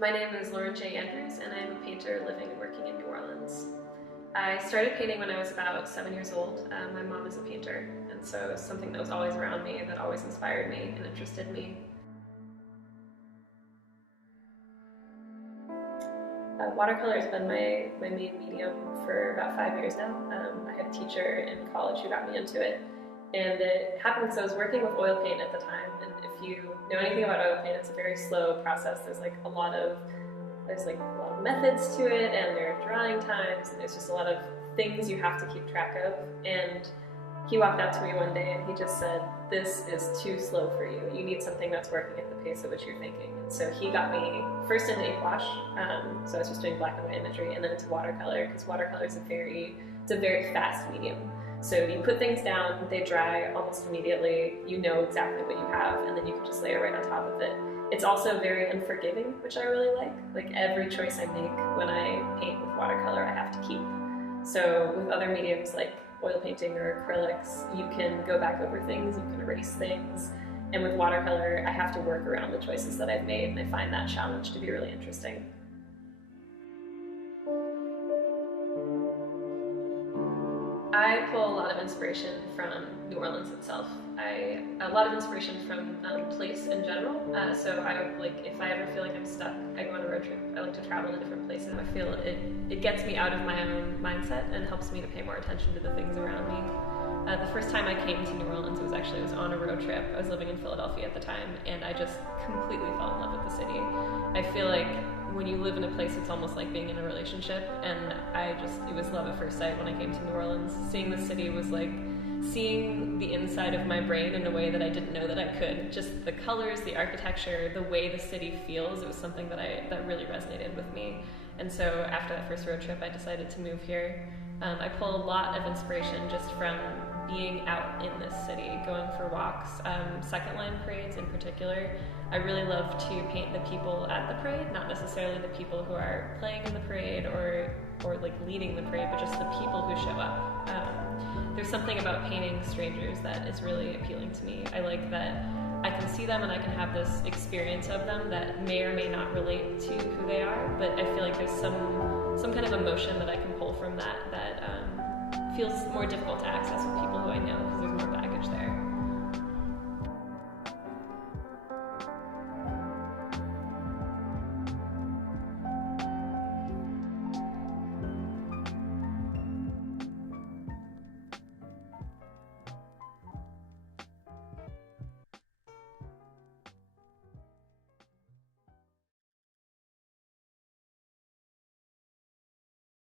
My name is Lauren J. Andrews, and I am a painter living and working in New Orleans. I started painting when I was about 7 years old. My mom is a painter, and so it was something that was always around me, that always inspired me and interested me. Watercolor has been my main medium for about 5 years now. I had a teacher in college who got me into it, and it happened so I was working with oil paint at the time, and if you know anything about oil paint, it's a very slow process. There's a lot of methods to it, and there are drying times, and there's just a lot of things you have to keep track of. And he walked up to me one day and he just said, "This is too slow for you. You need something that's working at the pace at which you're thinking." And so he got me first into ink wash, so I was just doing black and white imagery, and then into watercolor, because watercolor is it's a very fast medium. So you put things down, they dry almost immediately, you know exactly what you have, and then you can just layer right on top of it. It's also very unforgiving, which I really like. Like every choice I make when I paint with watercolor, I have to keep. So with other mediums like oil painting or acrylics, you can go back over things, you can erase things. And with watercolor, I have to work around the choices that I've made, and I find that challenge to be really interesting. I pull a lot of inspiration from New Orleans itself. A lot of inspiration from place in general. So if I ever feel like I'm stuck, I go on a road trip. I like to travel to different places. I feel it gets me out of my own mindset and helps me to pay more attention to the things around me. The first time I came to New Orleans, I was on a road trip. I was living in Philadelphia at the time, and I just completely fell in love with the city. I feel like when you live in a place, it's almost like being in a relationship, and it was love at first sight when I came to New Orleans. Seeing the city was like seeing the inside of my brain in a way that I didn't know that I could. Just the colors, the architecture, the way the city feels, it was something that really resonated with me. And so after that first road trip, I decided to move here. I pull a lot of inspiration just from being out in this city, going for walks, second line parades in particular. I really love to paint the people at the parade, not necessarily the people who are playing in the parade or like leading the parade, but just the people who show up. There's something about painting strangers that is really appealing to me. I like that I can see them and I can have this experience of them that may or may not relate to who they are, but I feel like there's some kind of emotion that I can pull from that feels more difficult to access with people who I know, because there's